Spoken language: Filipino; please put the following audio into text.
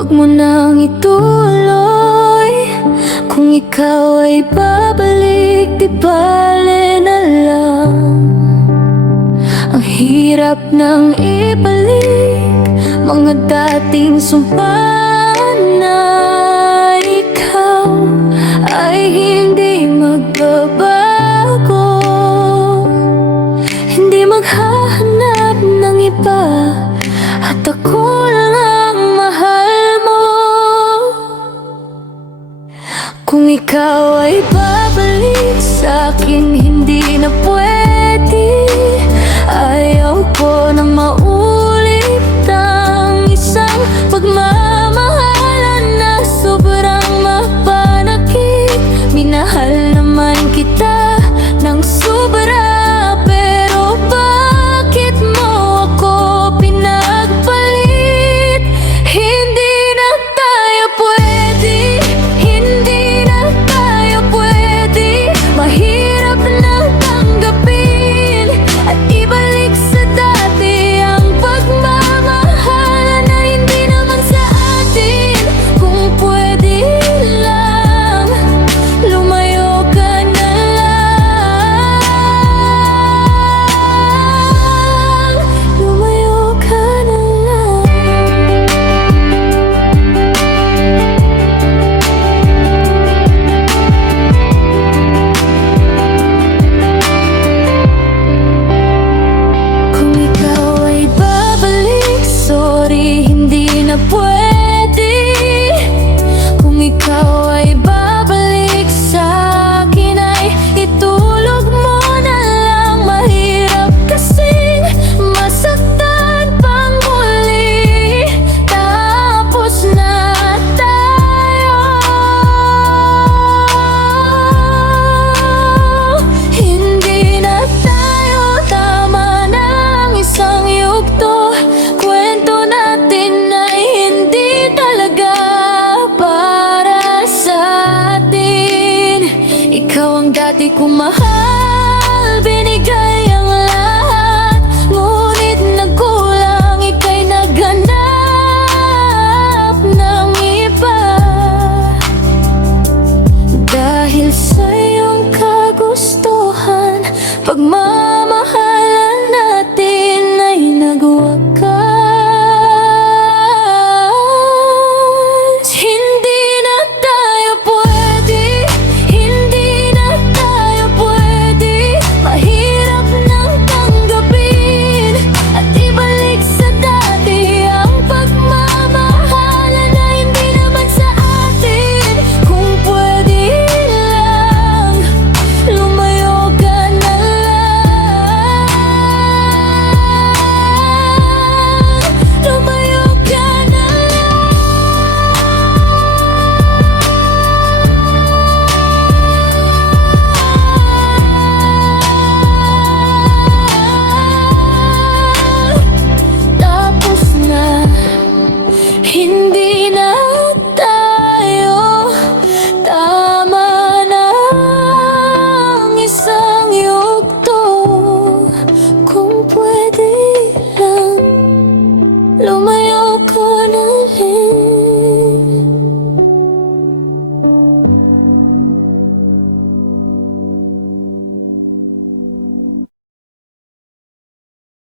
Huwag mo nang ituloy. Kung ikaw ay babalik, di bale na lang. Ang hirap nang ibalik mga dating sumpaan na ikaw ay hindi magbabago. Hindi maghahanap ng iba, at ako lang ang mahal mo. Kung ikaw ay babalik sa'kin, hindi na pwede. Ayaw ko na maulit ang isang pagmamahalan na sobrang mapanakit. Minahal naman kita ng sobra, pero bakit mo ako pinagpalit? Hindi na tayo pwede, hindi na tayo pwede. Mahirap na tanggapin at ibalik sa dati ang pagmamahalan na hindi naman sa atin. Kung pwede lang, lumayo ka na lang. Lumayo ka na lang. Kung ikaw ay babalik, sorry, hindi na pwede. Kung ikaw ay babalik sa'kin, ay itulog mo na lang. Mahirap kasing masaktan pang muli, tapos na tayo. Hindi na tayo, tama na ang isang yugto. Kwento natin ay hindi talaga para sa atin. Ikaw ang dati kong mahal, binigay ang lahat. Ngunit nagkulang, ika'y naghanap ng iba. Dahil sa iyong kagustuhan, pagmamahalan natin ay nagwakas. Hindi na tayo pwede, hindi na tayo pwede. Mahirap nang tanggapin at ibalik sa dati ang pagmamahalan na hindi naman sa atin. Kung pwede lang, lumayo ka na lang. Lumayo ka na lang. Tapos na, hindi